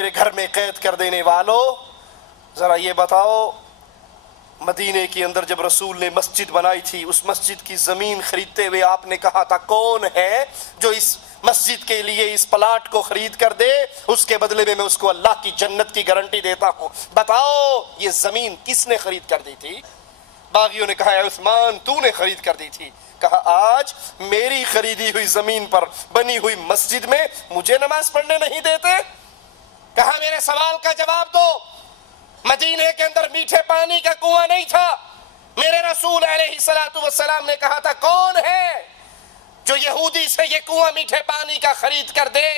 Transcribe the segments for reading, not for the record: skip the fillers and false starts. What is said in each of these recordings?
میرے گھر میں قید کر دینے والوں، ذرا یہ بتاؤ، مدینے کے اندر جب رسول نے مسجد بنائی تھی، اس مسجد کی زمین خریدتے ہوئے آپ نے کہا تھا کون ہے جو اس مسجد کے لیے اس پلاٹ کو خرید کر دے، اس کے بدلے میں اس کو اللہ کی جنت کی گارنٹی دیتا ہوں؟ بتاؤ یہ زمین کس نے خرید کر دی تھی؟ باغیوں نے کہا اے عثمان تو نے خرید کر دی تھی۔ کہا آج میری خریدی ہوئی زمین پر بنی ہوئی مسجد میں مجھے نماز پڑھنے نہیں دیتے؟ کہا میرے سوال کا جواب دو، مدینے کے اندر میٹھے پانی کا کنواں نہیں تھا، میرے رسول علیہ السلام نے کہا تھا کون ہے جو یہودی سے یہ کنواں میٹھے پانی کا خرید کر دے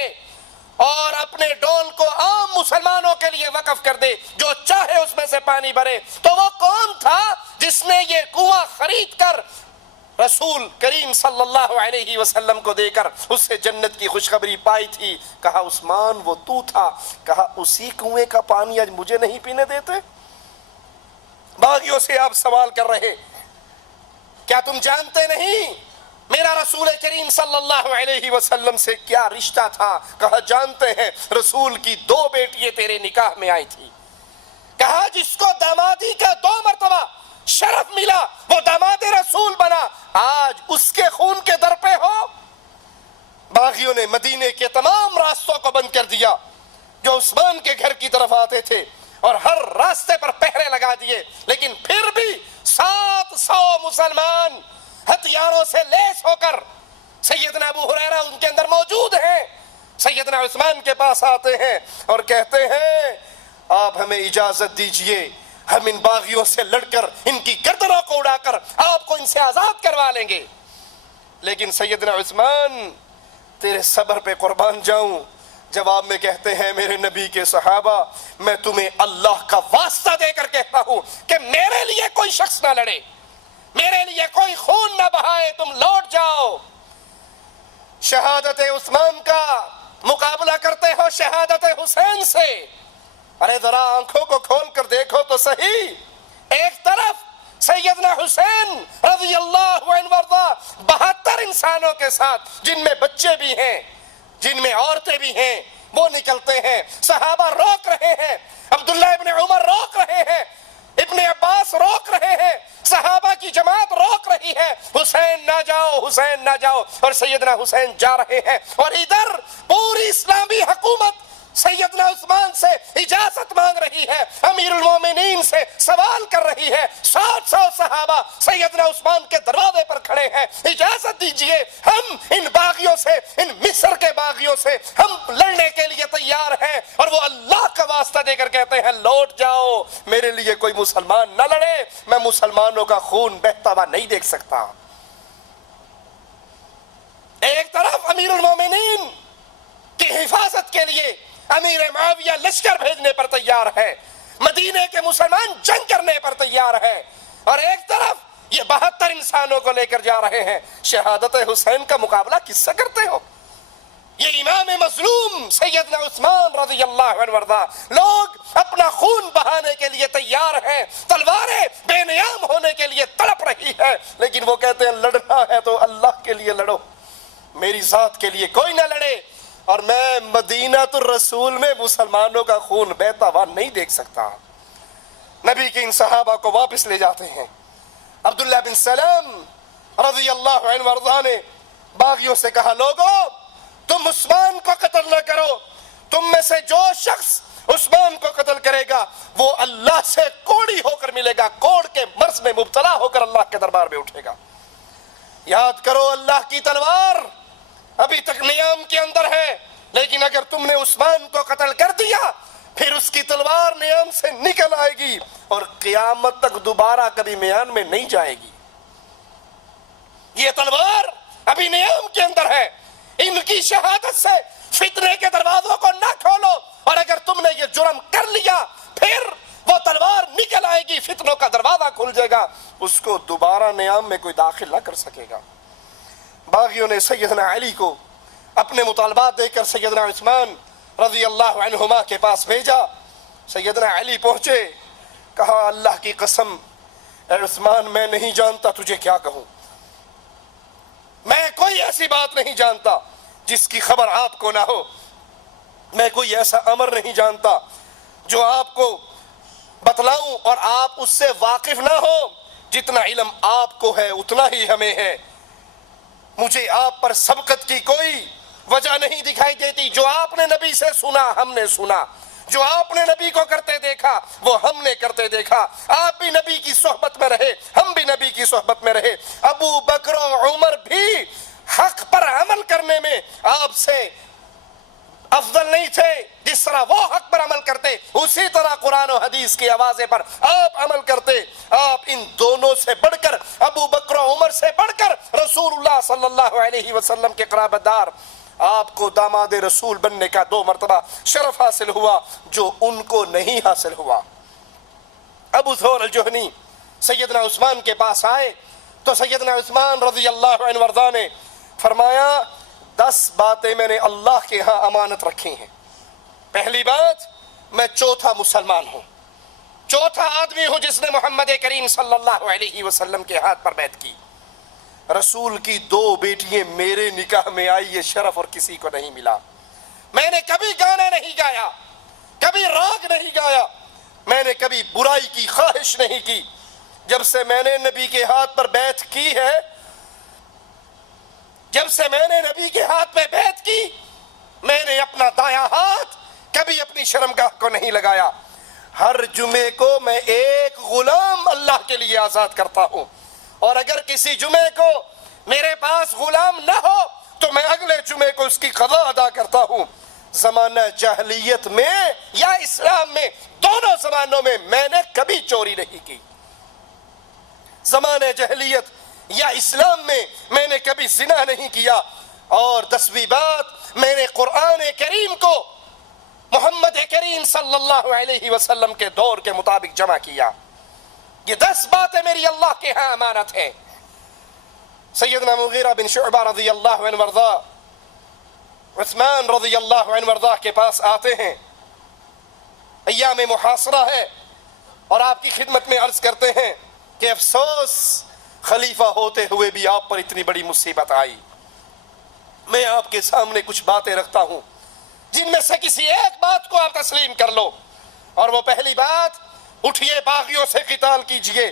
اور اپنے ڈول کو عام مسلمانوں کے لیے وقف کر دے، جو چاہے اس میں سے پانی بھرے؟ تو وہ کون تھا جس نے یہ کنواں خرید کر رسول کریم صلی اللہ علیہ وسلم کو دے کر اس سے جنت کی خوشخبری پائی تھی؟ کہا عثمان وہ تو تھا۔ کہا اسی کنویں کا پانی آج مجھے نہیں پینے دیتے؟ باغیوں سے آپ سوال کر رہے، کیا تم جانتے نہیں میرا رسول کریم صلی اللہ علیہ وسلم سے کیا رشتہ تھا؟ کہا جانتے ہیں، رسول کی 2 بیٹیاں تیرے نکاح میں آئی تھی۔ کہا جس کو دامادی کا 2 مرتبہ شرف ملا وہ داماد رسول بنا، آج اس کے خون کے در پہ ہو؟ باغیوں نے مدینے کے تمام راستوں کو بند کر دیا جو عثمان کے گھر کی طرف آتے تھے، اور ہر راستے پر پہرے لگا دیے، لیکن پھر بھی 700 مسلمان ہتھیاروں سے لیس ہو کر سیدنا ابو ہریرہ ان کے اندر موجود ہیں، سیدنا عثمان کے پاس آتے ہیں اور کہتے ہیں آپ ہمیں اجازت دیجئے، ہم ان باغیوں سے لڑ کر ان کی گردنوں کو اڑا کر آپ کو ان سے آزاد کروا لیں گے۔ لیکن سیدنا عثمان تیرے صبر پہ قربان جاؤں، جواب میں کہتے ہیں میرے نبی کے صحابہ میں تمہیں اللہ کا واسطہ دے کر کہتا ہوں کہ میرے لیے کوئی شخص نہ لڑے، میرے لیے کوئی خون نہ بہائے، تم لوٹ جاؤ۔ شہادت عثمان کا مقابلہ کرتے ہو شہادت حسین سے؟ ارے ذرا آنکھوں کو کھول کر دیکھو تو صحیح، ایک طرف سیدنا حسین رضی اللہ عنہ وارضا 72 انسانوں کے ساتھ، جن میں بچے بھی ہیں، جن میں عورتیں بھی ہیں، وہ نکلتے ہیں، صحابہ روک رہے ہیں، عبداللہ ابن عمر روک رہے ہیں، ابن عباس روک رہے ہیں، صحابہ کی جماعت روک رہی ہے، حسین نہ جاؤ، حسین نہ جاؤ، اور سیدنا حسین جا رہے ہیں، اور ادھر پوری اسلامی حکومت سیدنا عثمان سے اجازت مانگ رہی ہے، امیر المومنین سے سوال کر رہی ہے، 700 صحابہ سیدنا عثمان کے دروازے پر کھڑے ہیں، اجازت دیجئے ہم ان باغیوں سے، ان مصر کے باغیوں سے ہم لڑنے کے لیے تیار ہیں، اور وہ اللہ کا واسطہ دے کر کہتے ہیں لوٹ جاؤ، میرے لیے کوئی مسلمان نہ لڑے، میں مسلمانوں کا خون بہتا ہوا نہیں دیکھ سکتا۔ ایک طرف امیر المومنین کی حفاظت کے لیے امیر معاویہ لشکر بھیجنے پر تیار ہے، مدینے کے مسلمان جنگ کرنے پر تیار ہے، اور ایک طرف یہ 72 انسانوں کو لے کر جا رہے ہیں۔ شہادت حسین کا مقابلہ کس سے کرتے ہو؟ یہ امام مظلوم سیدنا عثمان رضی اللہ عنہ وارضا، لوگ اپنا خون بہانے کے لیے تیار ہیں، تلواریں بے نیام ہونے کے لیے تڑپ رہی ہے، لیکن وہ کہتے ہیں لڑنا ہے تو اللہ کے لیے لڑو، میری ذات کے لیے کوئی نہ لڑے، اور میں مدینہ الرسول میں مسلمانوں کا خون بہتا ہوا نہیں دیکھ سکتا۔ نبی کے ان صحابہ کو واپس لے جاتے ہیں۔ عبداللہ بن سلام رضی اللہ عنہ وارضا نے باغیوں سے کہا لوگو تم عثمان کو قتل نہ کرو، تم میں سے جو شخص عثمان کو قتل کرے گا وہ اللہ سے کوڑی ہو کر ملے گا، کوڑ کے مرض میں مبتلا ہو کر اللہ کے دربار میں اٹھے گا۔ یاد کرو اللہ کی تلوار ابھی تک نیام کے اندر ہے، لیکن اگر تم نے عثمان کو قتل کر دیا پھر اس کی تلوار نیام سے نکل آئے گی اور قیامت تک دوبارہ کبھی میان میں نہیں جائے گی۔ یہ تلوار ابھی نیام کے اندر ہے، ان کی شہادت سے فتنے کے دروازوں کو نہ کھولو، اور اگر تم نے یہ جرم کر لیا پھر وہ تلوار نکل آئے گی، فتنوں کا دروازہ کھل جائے گا، اس کو دوبارہ نیام میں کوئی داخل نہ کر سکے گا۔ باغیوں نے سیدنا علی کو اپنے مطالبات دے کر سیدنا عثمان رضی اللہ عنہما کے پاس بھیجا۔ سیدنا علی پہنچے، کہا اللہ کی قسم اے عثمان میں نہیں جانتا تجھے کیا کہوں، میں کوئی ایسی بات نہیں جانتا جس کی خبر آپ کو نہ ہو، میں کوئی ایسا امر نہیں جانتا جو آپ کو بتلاؤں اور آپ اس سے واقف نہ ہو. جتنا علم آپ کو ہے اتنا ہی ہمیں ہے. مجھے آپ پر سبقت کی کوئی وجہ نہیں دکھائی دیتی. جو آپ نے نبی سے سنا ہم نے سنا, جو آپ نے نبی کو کرتے دیکھا وہ ہم نے کرتے دیکھا. آپ بھی نبی کی صحبت میں رہے, ہم بھی نبی کی صحبت میں رہے. ابو بکر و عمر بھی حق پر عمل کرنے میں آپ سے افضل نہیں تھے. جس طرح وہ حق پر عمل کرتے اسی طرح قرآن و حدیث کی آوازیں پر آپ عمل کرتے. آپ ان دونوں سے بڑھ کر, ابو بکر و عمر سے بڑھ کر رسول اللہ صلی اللہ علیہ وسلم کے قرابت دار, آپ کو داماد رسول بننے کا 2 مرتبہ شرف حاصل ہوا جو ان کو نہیں حاصل ہوا. ابو ذر الجہنی سیدنا عثمان کے پاس آئے تو سیدنا عثمان رضی اللہ عنہ وارضاہ نے فرمایا 10 باتیں میں نے اللہ کے ہاں امانت رکھی ہیں. پہلی بات, میں چوتھا مسلمان ہوں, چوتھا آدمی ہوں جس نے محمد کریم صلی اللہ علیہ وسلم کے ہاتھ پر بیعت کی. رسول کی 2 بیٹیاں میرے نکاح میں آئی, یہ شرف اور کسی کو نہیں ملا. میں نے کبھی گانا نہیں گایا, کبھی راگ نہیں گایا, میں نے کبھی برائی کی خواہش نہیں کی. جب سے میں نے نبی کے ہاتھ پر بیعت کی ہے, جب سے میں نے نبی کے ہاتھ پہ بیعت کی, میں نے اپنا دایاں ہاتھ کبھی اپنی شرمگاہ کو نہیں لگایا. ہر جمعے کو میں ایک غلام اللہ کے لیے آزاد کرتا ہوں, اور اگر کسی جمعے کو میرے پاس غلام نہ ہو تو میں اگلے جمعے کو اس کی قضا ادا کرتا ہوں. زمانہ جاہلیت میں یا اسلام میں, دونوں زمانوں میں میں نے کبھی چوری نہیں کی. زمانہ جاہلیت یا اسلام میں نے کبھی زنا نہیں کیا. اور 10ویں بات, میں نے قرآن کریم کو محمد کریم صلی اللہ علیہ وسلم کے دور کے مطابق جمع کیا. یہ 10 باتیں میری اللہ کے ہاں امانت ہے. سیدنا مغیرہ بن شعبہ رضی اللہ عنہ وارضاہ عثمان رضی اللہ عنہ وارضاہ کے پاس آتے ہیں, ایام محاصرہ ہے, اور آپ کی خدمت میں عرض کرتے ہیں کہ افسوس خلیفہ ہوتے ہوئے بھی آپ پر اتنی بڑی مصیبت آئی. میں آپ کے سامنے کچھ باتیں رکھتا ہوں جن میں سے کسی ایک بات کو آپ تسلیم کر لو. اور وہ پہلی بات, اٹھئے باغیوں سے قتال کیجئے,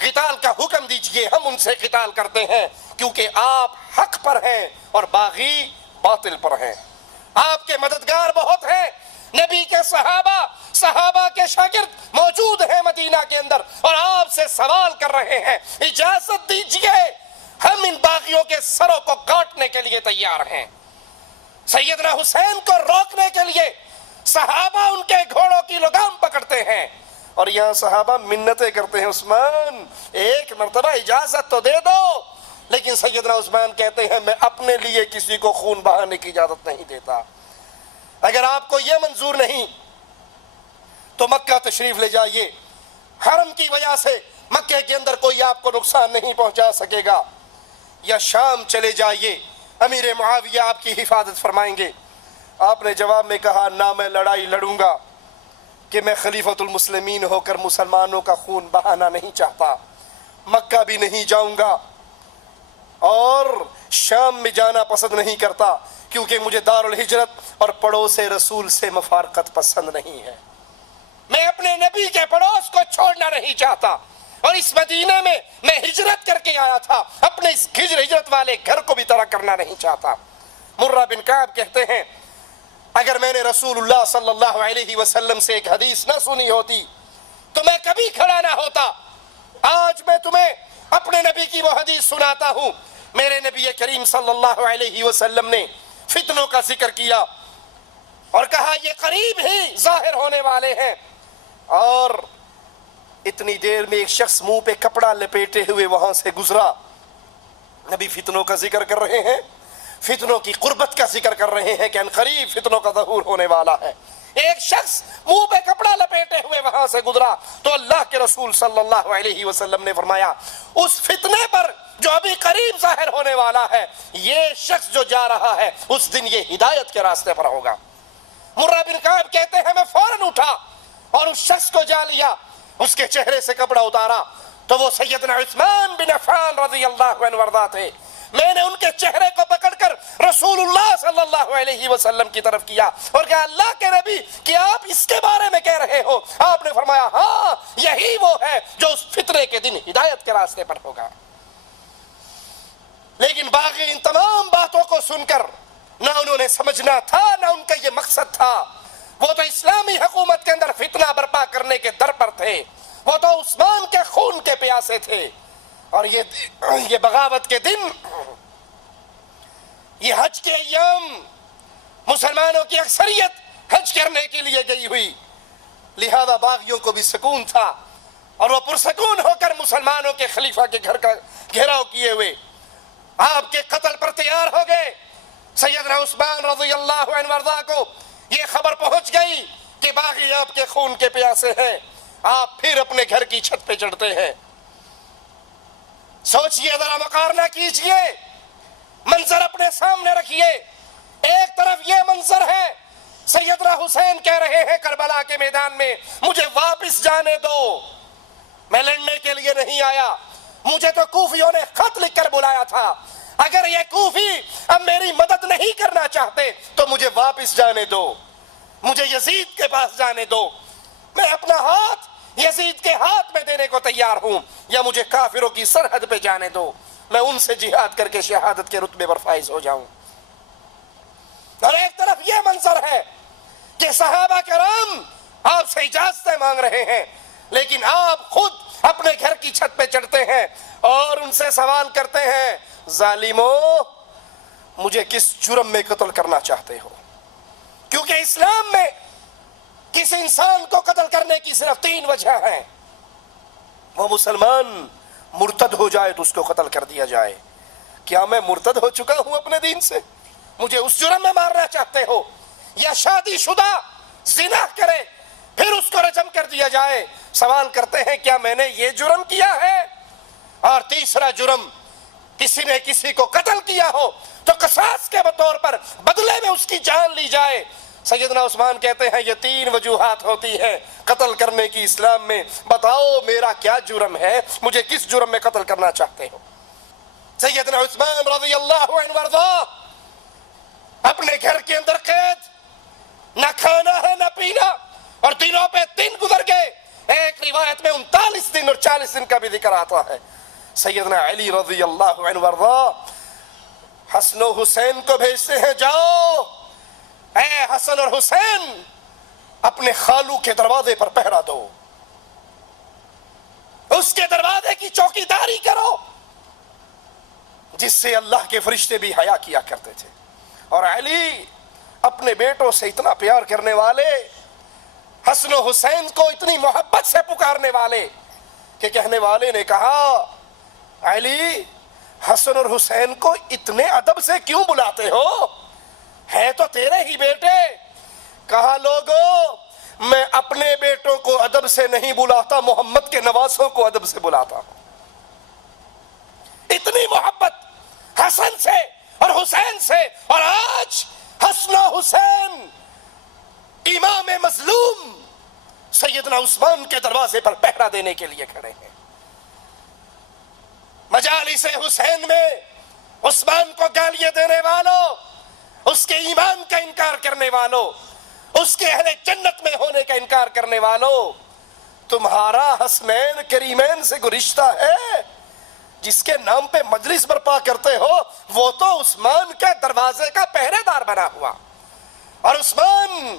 قتال کا حکم دیجئے, ہم ان سے قتال کرتے ہیں کیونکہ آپ حق پر ہیں اور باغی باطل پر ہیں. آپ کے مددگار بہت ہیں. نبی کے صحابہ کے شاگرد موجود ہیں مدینہ کے اندر اور آپ سے سوال کر رہے ہیں, اجازت دیجئے ہم ان باغیوں کے سروں کو کاٹنے کے لیے تیار ہیں. سیدنا حسین کو روکنے کے لیے صحابہ ان کے گھوڑوں کی لگام پکڑتے ہیں, اور یہاں صحابہ منتیں کرتے ہیں, عثمان ایک مرتبہ اجازت تو دے دو. لیکن سیدنا عثمان کہتے ہیں میں اپنے لیے کسی کو خون بہانے کی اجازت نہیں دیتا. اگر آپ کو یہ منظور نہیں تو مکہ تشریف لے جائیے, حرم کی وجہ سے مکہ کے اندر کوئی آپ کو نقصان نہیں پہنچا سکے گا. یا شام چلے جائیے, امیر معاویہ آپ کی حفاظت فرمائیں گے. آپ نے جواب میں کہا نہ میں لڑائی لڑوں گا کہ میں خلیفۃ المسلمین ہو کر مسلمانوں کا خون بہانا نہیں چاہتا, مکہ بھی نہیں جاؤں گا اور شام میں جانا پسند نہیں کرتا کیونکہ مجھے دار الہجرت اور پڑوس رسول سے مفارقت پسند نہیں ہے. میں اپنے نبی کے پڑوس کو چھوڑنا نہیں چاہتا, اور اس مدینے میں ہجرت کر کے آیا تھا, اپنے اس ہجرت والے گھر کو بھی ترک کرنا نہیں چاہتا. مرہ بن کعب کہتے ہیں اگر میں نے رسول اللہ صلی اللہ علیہ وسلم سے ایک حدیث نہ سنی ہوتی تو میں کبھی کھڑا نہ ہوتا. آج میں تمہیں اپنے نبی کی وہ حدیث سناتا ہوں. میرے نبی کریم صلی اللہ علیہ وسلم نے فتنوں کا ذکر کیا اور کہا یہ قریب ہی ظاہر ہونے والے ہیں, اور اتنی دیر میں ایک شخص منہ پہ کپڑا لپیٹے ہوئے وہاں سے گزرا. نبی فتنوں کا ذکر کر رہے ہیں, فتنوں کی قربت کا ذکر کر رہے ہیں کہ ان قریب فتنوں کا ظہور ہونے والا ہے. ایک شخص منہ پہ کپڑا لپیٹے ہوئے وہاں سے گزرا تو اللہ کے رسول صلی اللہ علیہ وسلم نے فرمایا اس فتنے پر جو ابھی قریب ظاہر ہونے والا ہے, یہ شخص جو جا رہا ہے اس دن یہ ہدایت کے راستے پر ہوگا. مرہ بن کعب کہتے ہیں میں فوراً اٹھا اور اس شخص کو جا لیا, اس کے چہرے سے کپڑا اتارا تو وہ سیدنا عثمان بن عفان رضی اللہ عنہ وارضاہ تھے. میں نے ان کے چہرے کو پکڑ کر رسول اللہ صلی اللہ علیہ وسلم کی طرف کیا اور کہا اللہ کے نبی کیا آپ اس کے بارے میں کہہ رہے ہو؟ آپ نے فرمایا ہاں یہی وہ ہے جو اس فتنے کے دن ہدایت کے راستے پر ہوگا۔ لیکن باقی ان تمام باتوں کو سن کر نہ انہوں نے سمجھنا تھا نہ ان کا یہ مقصد تھا، وہ تو اسلامی حکومت کے اندر فتنہ برپا کرنے کے در پر تھے، وہ تو عثمان کے خون کے پیاسے تھے۔ اور یہ بغاوت کے دن، یہ حج کے ایام، مسلمانوں کی اکثریت حج کرنے کے لیے گئی ہوئی، لہذا باغیوں کو بھی سکون تھا اور وہ پرسکون ہو کر مسلمانوں کے خلیفہ کے گھر کا گھیراؤ کیے ہوئے آپ کے قتل پر تیار ہو گئے۔ سیدنا عثمان رضی اللہ عنہ وارضاہ کو یہ خبر پہنچ گئی کہ باغی آپ کے خون کے پیاسے ہیں، آپ پھر اپنے گھر کی چھت پہ چڑھتے ہیں۔ سوچئے ذرا، مقارنہ کیجئے، منظر اپنے سامنے رکھیے۔ ایک طرف یہ منظر ہے، سیدنا حسین کہہ رہے ہیں کربلا کے میدان میں مجھے واپس جانے دو، میں لڑنے کے لیے نہیں آیا، مجھے تو کوفیوں نے خط لکھ کر بلایا تھا، اگر یہ کوفی اب میری مدد نہیں کرنا چاہتے تو مجھے واپس جانے دو، مجھے یزید کے پاس جانے دو، میں اپنا ہاتھ یزید کے ہاتھ میں دینے کو تیار ہوں، یا مجھے کافروں کی سرحد پہ جانے دو، میں ان سے جہاد کر کے شہادت کے رتبے پر فائز ہو جاؤں۔ اور ایک طرف یہ منظر ہے کہ صحابہ کرام آپ سے اجازتیں مانگ رہے ہیں، لیکن آپ خود اپنے گھر کی چھت پہ چڑھتے ہیں اور ان سے سوال کرتے ہیں ظالموں مجھے کس جرم میں قتل کرنا چاہتے ہو؟ کیونکہ اسلام میں کس انسان کو قتل کرنے کی صرف 3 وجہ ہیں، وہ مسلمان مرتد ہو جائے تو اس کو قتل کر دیا جائے۔ کیا میں مرتد ہو چکا ہوں اپنے دین سے؟ مجھے اس جرم میں مارنا چاہتے ہو؟ یا شادی شدہ زنا کرے پھر اس کو رجم کر دیا جائے؟ سوال کرتے ہیں کیا میں نے یہ جرم کیا ہے؟ اور تیسرا جرم، کسی نے کسی کو قتل کیا ہو تو قصاص کے طور پر بدلے میں اس کی جان لی جائے۔ سیدنا عثمان کہتے ہیں یہ 3 وجوہات ہوتی ہیں قتل کرنے کی اسلام میں، بتاؤ میرا کیا جرم ہے، مجھے کس جرم میں قتل کرنا چاہتے ہو؟ سیدنا عثمان رضی اللہ عنہ وارضاہ اپنے گھر کے اندر قید، نہ کھانا ہے نہ پینا، اور دنوں پہ 3 گزر گئے، ایک روایت میں 39 دن اور 40 دن کا بھی ذکر آتا ہے۔ سیدنا علی رضی اللہ عنہ وارضاہ حسن و حسین کو بھیجتے ہیں جاؤ اے حسن اور حسین اپنے خالو کے دروازے پر پہرا دو، اس کے دروازے کی چوکیداری کرو، جس سے اللہ کے فرشتے بھی حیا کیا کرتے تھے۔ اور علی اپنے بیٹوں سے اتنا پیار کرنے والے، حسن و حسین کو اتنی محبت سے پکارنے والے کہ کہنے والے نے کہا علی حسن اور حسین کو اتنے ادب سے کیوں بلاتے ہو؟ ہے تو تیرے ہی بیٹے۔ کہا لوگو میں اپنے بیٹوں کو ادب سے نہیں بلاتا، محمد کے نواسوں کو ادب سے بلاتا ہوں۔ اتنی محبت حسن سے اور حسین سے، اور آج حسن و حسین امام مظلوم سیدنا عثمان کے دروازے پر پہرا دینے کے لیے کھڑے ہیں۔ مجالس حسین میں عثمان کو گالیاں دینے والوں، اس کے ایمان کا انکار کرنے والوں، اس کے اہل جنت میں ہونے کا انکار کرنے والوں، تمہارا حسنین کریمین سے کوئی رشتہ ہے؟ جس کے نام پہ مجلس برپا کرتے ہو وہ تو عثمان کے دروازے کا پہرے دار بنا ہوا، اور عثمان